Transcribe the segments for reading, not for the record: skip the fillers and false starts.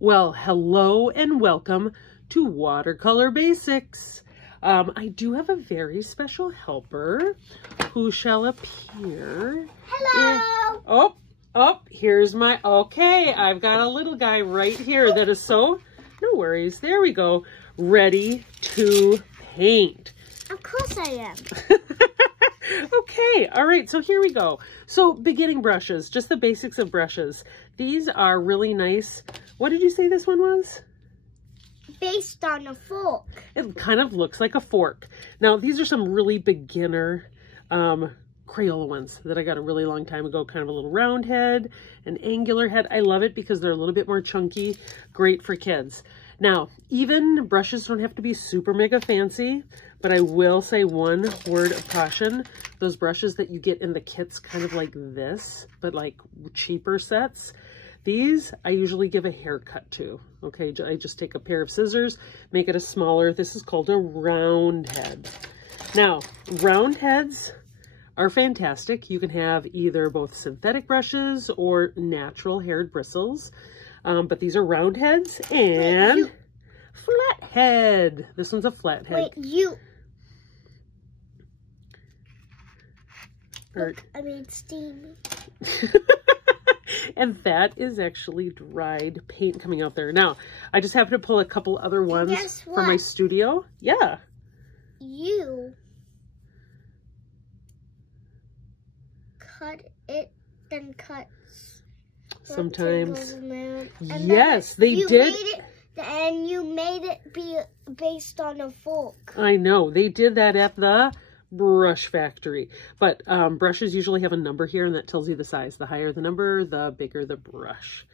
Well, hello and welcome to Watercolor Basics. I do have a very special helper who shall appear. Hello! Here's my, okay, I've got a little guy right here that is so, no worries, there we go, ready to paint. Of course I am. Okay, all right, so here we go. So beginning brushes, just the basics of brushes. These are really nice. What did you say this one was? Based on a fork. It kind of looks like a fork. Now, these are some really beginner Crayola ones that I got a really long time ago. Kind of a little round head, an angular head. I love it because they're a little bit more chunky. Great for kids. Now, even brushes don't have to be super mega fancy, but I will say one word of caution. Those brushes that you get in the kits kind of like this, but like cheaper sets, these I usually give a haircut to. Okay, I just take a pair of scissors, make it a smaller, this is called a round head. Now, round heads are fantastic. You can have either both synthetic brushes or natural haired bristles. But these are round heads and flat head. This one's a flat head. Steam. And that is actually dried paint coming out there. Now, I just have to pull a couple other ones from my studio. Yeah. You cut it, then cut. Sometimes. Yes, they did. And you made it be based on a fork. I know. They did that at the brush factory. But brushes usually have a number here, and that tells you the size. The higher the number, the bigger the brush,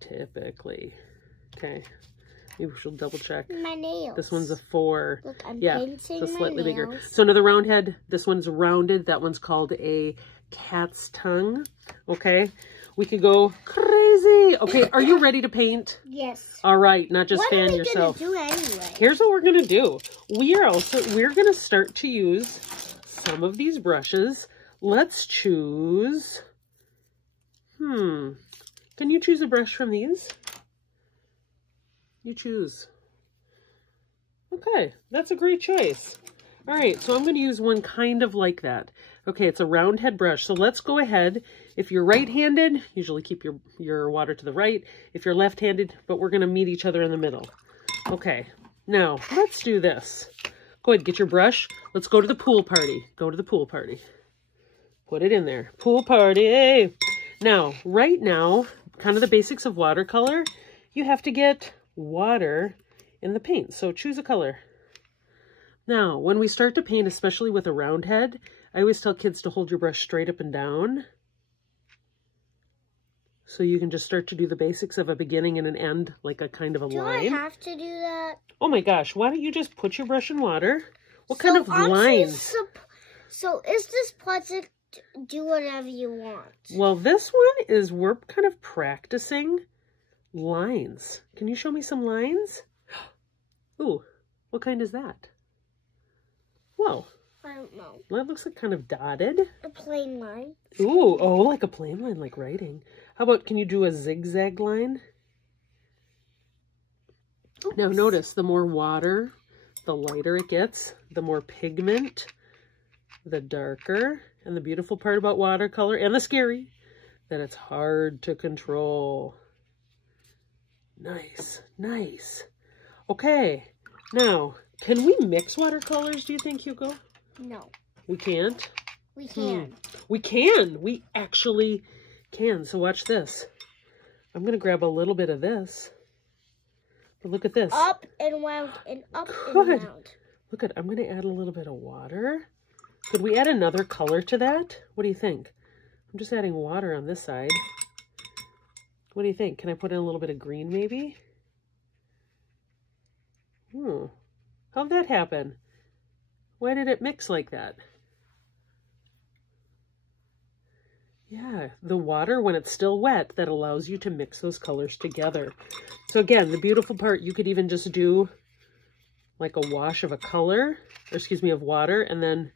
typically. Okay. Maybe we should double check. My nails. This one's a 4. Look, I'm painting so slightly bigger. So another round head. This one's rounded. That one's called a cat's tongue. Okay. We could go crazy. Okay, are you ready to paint? Yes. All right, not just fan yourself. What are we gonna do anyway? Here's what we're gonna do. We're gonna start to use some of these brushes. Let's choose. Can you choose a brush from these? You choose. Okay, that's a great choice. All right, so I'm going to use one kind of like that. Okay, it's a round head brush. So let's go ahead. If you're right-handed, usually keep your water to the right. If you're left-handed, but we're going to meet each other in the middle. Okay, now let's do this. Go ahead, get your brush. Let's go to the pool party. Go to the pool party. Put it in there. Pool party. Now, right now, kind of the basics of watercolor, you have to get water in the paint. So choose a color. Now, when we start to paint, especially with a round head, I always tell kids to hold your brush straight up and down. So you can just start to do the basics of a beginning and an end, like a kind of a line. Do I have to do that? Oh my gosh, why don't you just put your brush in water? What kind of lines? So is this project do whatever you want? Well, this one is, we're kind of practicing lines. Can you show me some lines? Ooh, what kind is that? Whoa. I don't know. That looks like kind of dotted. A plain line. Ooh, oh, like a plain line, like writing. How about, can you do a zigzag line? Oops. Now notice, the more water, the lighter it gets, the more pigment, the darker. And the beautiful part about watercolor, and the scary, that it's hard to control. Nice, nice. Okay, now, can we mix watercolors, do you think, Hugo? No. We can't? We can. We can. We actually can. So watch this. I'm going to grab a little bit of this. But look at this. Up and round and up and round. Look at, I'm going to add a little bit of water. Could we add another color to that? What do you think? I'm just adding water on this side. What do you think? Can I put in a little bit of green maybe? How'd that happen? Why did it mix like that? Yeah, the water, when it's still wet, that allows you to mix those colors together. So again, the beautiful part, you could even just do like a wash of a color, or excuse me, of water, and then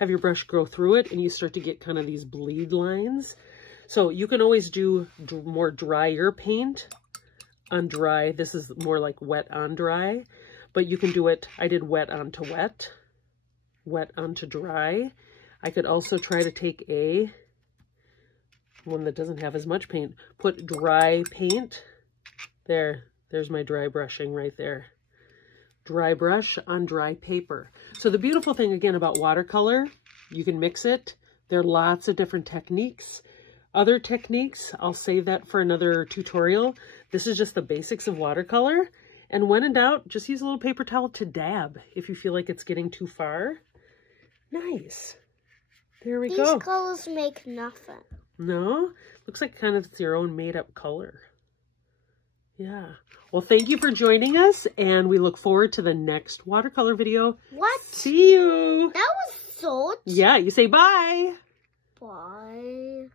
have your brush go through it, and you start to get kind of these bleed lines. So you can always do more drier paint on dry. This is more like wet on dry, but you can do it. I did wet onto wet, wet onto dry. I could also try to take a one that doesn't have as much paint, put dry paint. There's my dry brushing right there. Dry brush on dry paper. So the beautiful thing again about watercolor, you can mix it. There are lots of different techniques. Other techniques, I'll save that for another tutorial. This is just the basics of watercolor. And when in doubt, just use a little paper towel to dab if you feel like it's getting too far. Nice. There we go. These colors make nothing. No? Looks like kind of it's your own made-up color. Yeah. Well, thank you for joining us, and we look forward to the next watercolor video. What? See you. That was so... Yeah, you say bye. Bye.